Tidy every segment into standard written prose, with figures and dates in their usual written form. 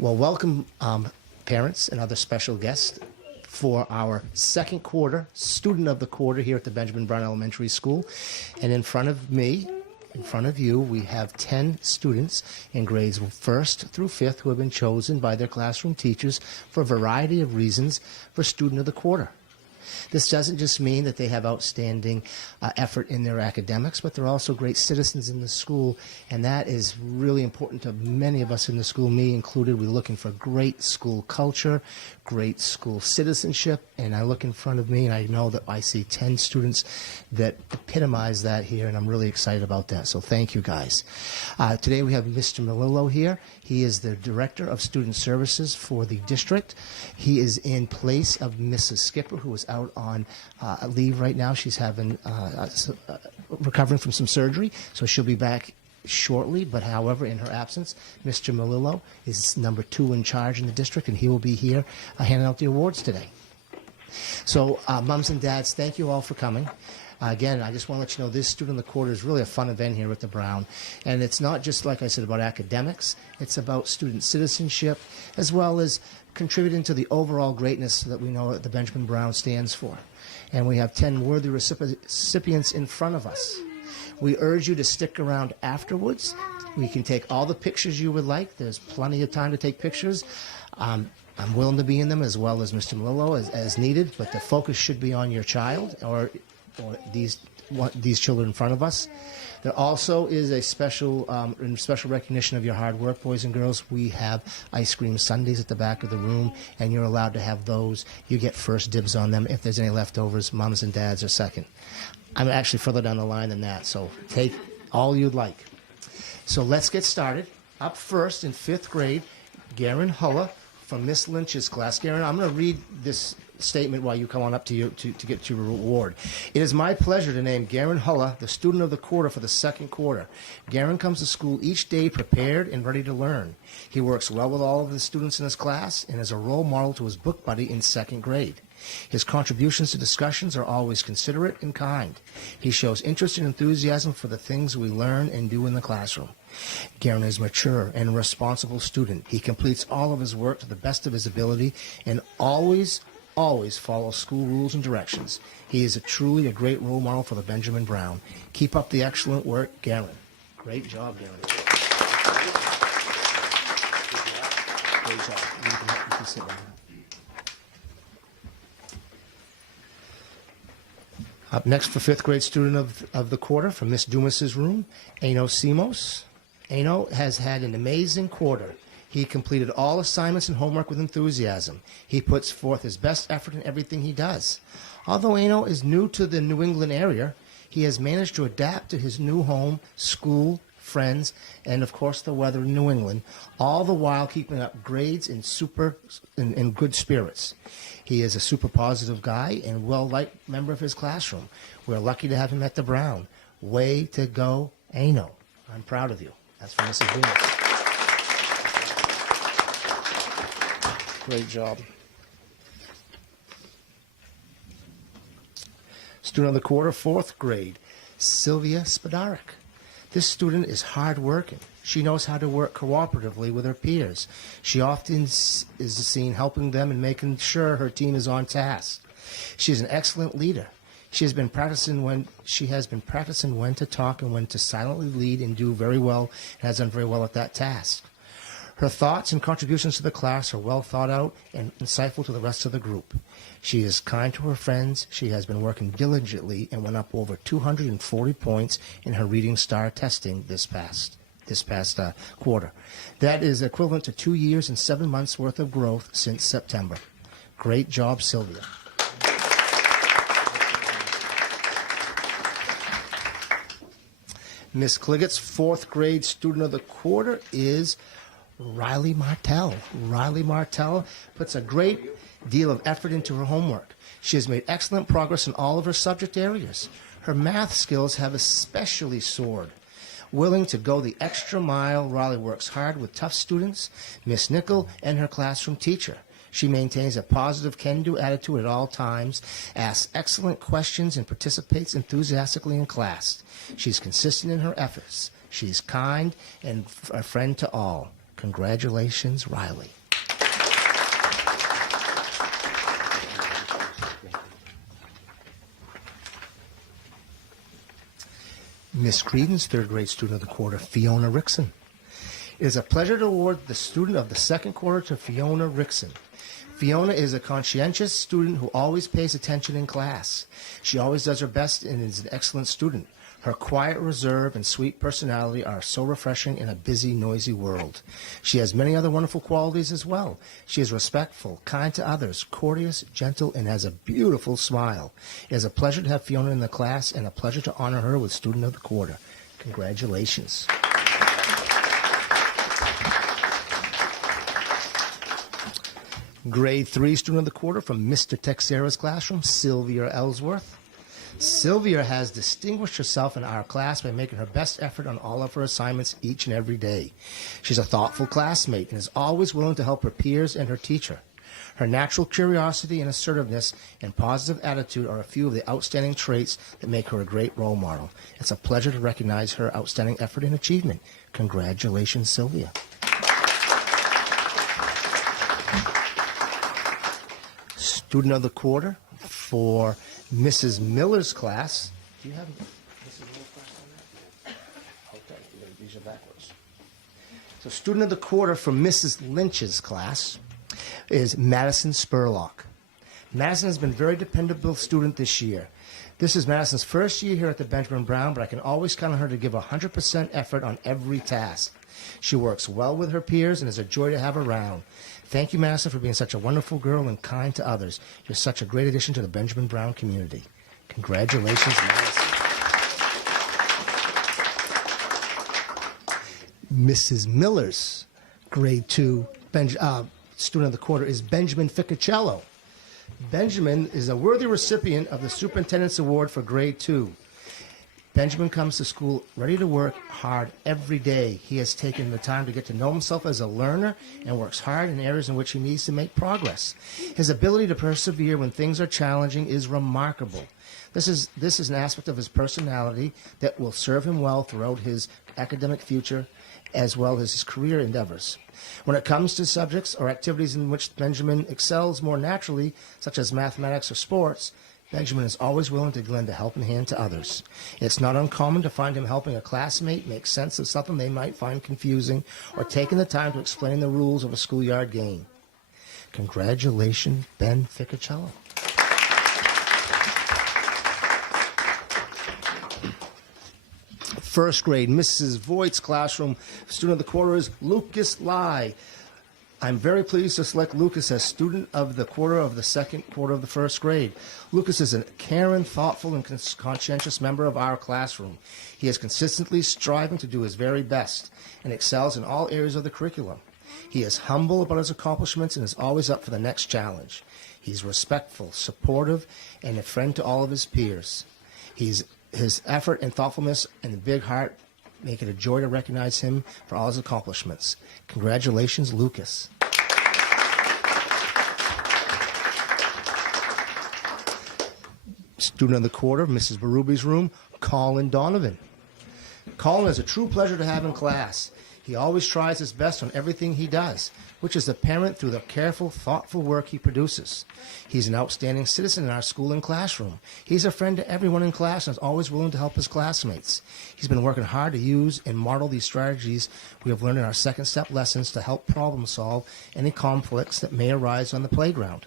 Well, welcome, parents and other special guests for our second quarter, student of the quarter here at the Benjamin Brown Elementary School. And in front of me, in front of you, we have 10 students in grades 1st through 5th who have been chosen by their classroom teachers for a variety of reasons for student of the quarter. This doesn't just mean that they have outstanding effort in their academics, but they're also great citizens in the school, and that is really important to many of us in the school, me included. We're looking for great school culture, great school citizenship, and I look in front of me and I know that I see 10 students that epitomize that here, and I'm really excited about that, so thank you guys. Today we have Mr. Melillo here. He is the Director of Student Services for the district. He is in place of Mrs. Skipper, who is out on leave right now. She's having recovering from some surgery, so she'll be back shortly. But however, in her absence, Mr. Melillo is number 2 in charge in the district, and he will be here handing out the awards today. So, moms and dads, thank you all for coming. Again, I just want to let you know this Student of the Quarter is really a fun event here at the Brown. And it's not just, like I said, about academics. It's about student citizenship, as well as contributing to the overall greatness that we know that the Benjamin Brown stands for. And we have 10 worthy recipients in front of us. We urge you to stick around afterwards. We can take all the pictures you would like. There's plenty of time to take pictures. I'm willing to be in them, as well as Mr. Melillo, as needed, but the focus should be on your child or these children in front of us. There also is a special recognition of your hard work, boys and girls. We have ice cream sundaes at the back of the room, and you're allowed to have those. You get first dibs on them. If there's any leftovers, moms and dads are second. I'm actually further down the line than that, so take all you'd like. So let's get started. Up first in 5th grade, Garen Hulla from Miss Lynch's class. Garen, I'm going to read this statement while you come on up to get your reward. It is my pleasure to name Garen Hulla the Student of the Quarter for the second quarter. Garen comes to school each day prepared and ready to learn. He works well with all of the students in his class and is a role model to his book buddy in 2nd grade. His contributions to discussions are always considerate and kind. He shows interest and enthusiasm for the things we learn and do in the classroom. Garen is a mature and responsible student. He completes all of his work to the best of his ability and always follows school rules and directions. He is truly a great role model for the Benjamin Brown. Keep up the excellent work, Garen. Great job, Garen. Great job. You can sit down. Up next for 5th grade student of the quarter from Miss Dumas's room, Eno Simos. Eno has had an amazing quarter. He completed all assignments and homework with enthusiasm. He puts forth his best effort in everything he does. Although Eno is new to the New England area, he has managed to adapt to his new home, school, friends, and of course the weather in New England, all the while keeping up grades in good spirits. He is a super positive guy and well-liked member of his classroom. We're lucky to have him at the Brown. Way to go, Eno. I'm proud of you. That's from Mrs. Dumas. Great job. Student of the quarter, 4th grade, Sylvia Spadarik. This student is hardworking. She knows how to work cooperatively with her peers. She often is seen helping them and making sure her team is on task. She is an excellent leader. She has been practicing when to talk and when to silently lead and do very well, and has done very well at that task. Her thoughts and contributions to the class are well thought out and insightful to the rest of the group. She is kind to her friends. She has been working diligently and went up over 240 points in her reading star testing this past quarter. That is equivalent to 2 years and 7 months worth of growth since September. Great job, Sylvia. Miss Cliggett's 4th grade student of the quarter is Riley Martell. Riley Martell puts a great deal of effort into her homework. She has made excellent progress in all of her subject areas. Her math skills have especially soared. Willing to go the extra mile, Riley works hard with tough students, Miss Nickel, and her classroom teacher. She maintains a positive can-do attitude at all times, asks excellent questions, and participates enthusiastically in class. She's consistent in her efforts. She's kind and a friend to all. Congratulations, Riley. Miss Creedon's third grade student of the quarter, Fiona Rickson. It is a pleasure to award the student of the second quarter to Fiona Rickson. Fiona is a conscientious student who always pays attention in class. She always does her best and is an excellent student. Her quiet reserve and sweet personality are so refreshing in a busy, noisy world. She has many other wonderful qualities as well. She is respectful, kind to others, courteous, gentle, and has a beautiful smile. It is a pleasure to have Fiona in the class and a pleasure to honor her with Student of the Quarter. Congratulations. Grade 3 student of the quarter from Mr. Texera's classroom, Sylvia Ellsworth. Sylvia has distinguished herself in our class by making her best effort on all of her assignments each and every day. She's a thoughtful classmate and is always willing to help her peers and her teacher. Her natural curiosity and assertiveness and positive attitude are a few of the outstanding traits that make her a great role model. It's a pleasure to recognize her outstanding effort and achievement. Congratulations, Sylvia. Student of the quarter for Mrs. Miller's class. Do you have Mrs. Miller's class on that? Okay, these are backwards. So student of the quarter for Mrs. Lynch's class is Madison Spurlock. Madison has been a very dependable student this year. This is Madison's first year here at the Benjamin Brown, but I can always count on her to give 100% effort on every task. She works well with her peers and is a joy to have around. Thank you, Madison, for being such a wonderful girl and kind to others. You're such a great addition to the Benjamin Brown community. Congratulations, Madison. Mrs. Miller's grade 2 student of the quarter is Benjamin Ficacello. Benjamin is a worthy recipient of the Superintendent's Award for grade 2. Benjamin comes to school ready to work hard every day. He has taken the time to get to know himself as a learner and works hard in areas in which he needs to make progress. His ability to persevere when things are challenging is remarkable. This is an aspect of his personality that will serve him well throughout his academic future as well as his career endeavors. When it comes to subjects or activities in which Benjamin excels more naturally, such as mathematics or sports, Benjamin is always willing to lend a helping hand to others. It's not uncommon to find him helping a classmate make sense of something they might find confusing or taking the time to explain the rules of a schoolyard game. Congratulations, Ben Ficacello. First grade, Mrs. Voigt's classroom, student of the quarter is Lucas Lai. I'm very pleased to select Lucas as student of the quarter of the second quarter of the first grade. Lucas is a caring, thoughtful, and conscientious member of our classroom. He is consistently striving to do his very best and excels in all areas of the curriculum. He is humble about his accomplishments and is always up for the next challenge. He's respectful, supportive, and a friend to all of his peers. His effort and thoughtfulness and a big heart make it a joy to recognize him for all his accomplishments. Congratulations, Lucas. Student of the quarter, Mrs. Berube room, Colin Donovan. Colin is a true pleasure to have in class. He always tries his best on everything he does, which is apparent through the careful, thoughtful work he produces. He's an outstanding citizen in our school and classroom. He's a friend to everyone in class and is always willing to help his classmates. He's been working hard to use and model these strategies we have learned in our second step lessons to help problem solve any conflicts that may arise on the playground.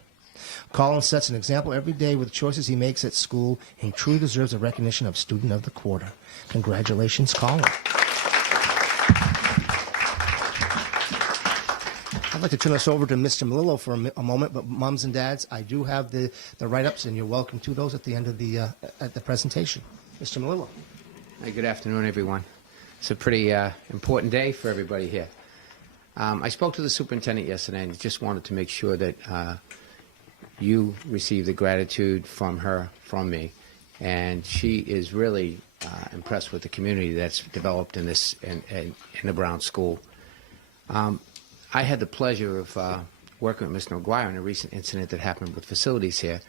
Colin sets an example every day with the choices he makes at school, and he truly deserves a recognition of Student of the Quarter. Congratulations, Colin. I'd like to turn this over to Mr. Melillo for a moment, but moms and dads, I do have the write-ups, and you're welcome to those at the end of the presentation. Mr. Melillo. Hi, good afternoon, everyone. It's a pretty important day for everybody here. I spoke to the superintendent yesterday and just wanted to make sure that you received the gratitude from her, from me, and she is really impressed with the community that's developed in this in the Brown School. I had the pleasure of working with Mr. McGuire on a recent incident that happened with facilities here,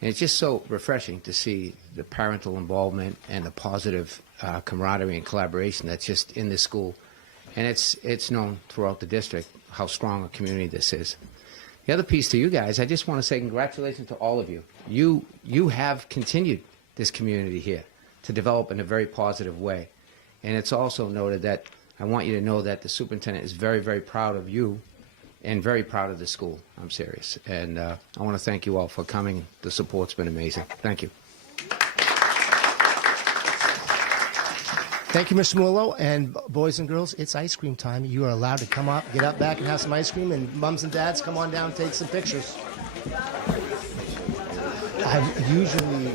and it's just so refreshing to see the parental involvement and the positive camaraderie and collaboration that's just in this school. And it's known throughout the district how strong a community this is. The other piece to you guys, I just want to say congratulations to all of you. You have continued this community here to develop in a very positive way. And it's also noted that I want you to know that the superintendent is very, very proud of you and very proud of the school. I'm serious. And I want to thank you all for coming. The support's been amazing. Thank you. Thank you, Mr. Mullo. And boys and girls, it's ice cream time. You are allowed to come up, get up back and have some ice cream. And mums and dads, come on down and take some pictures. I usually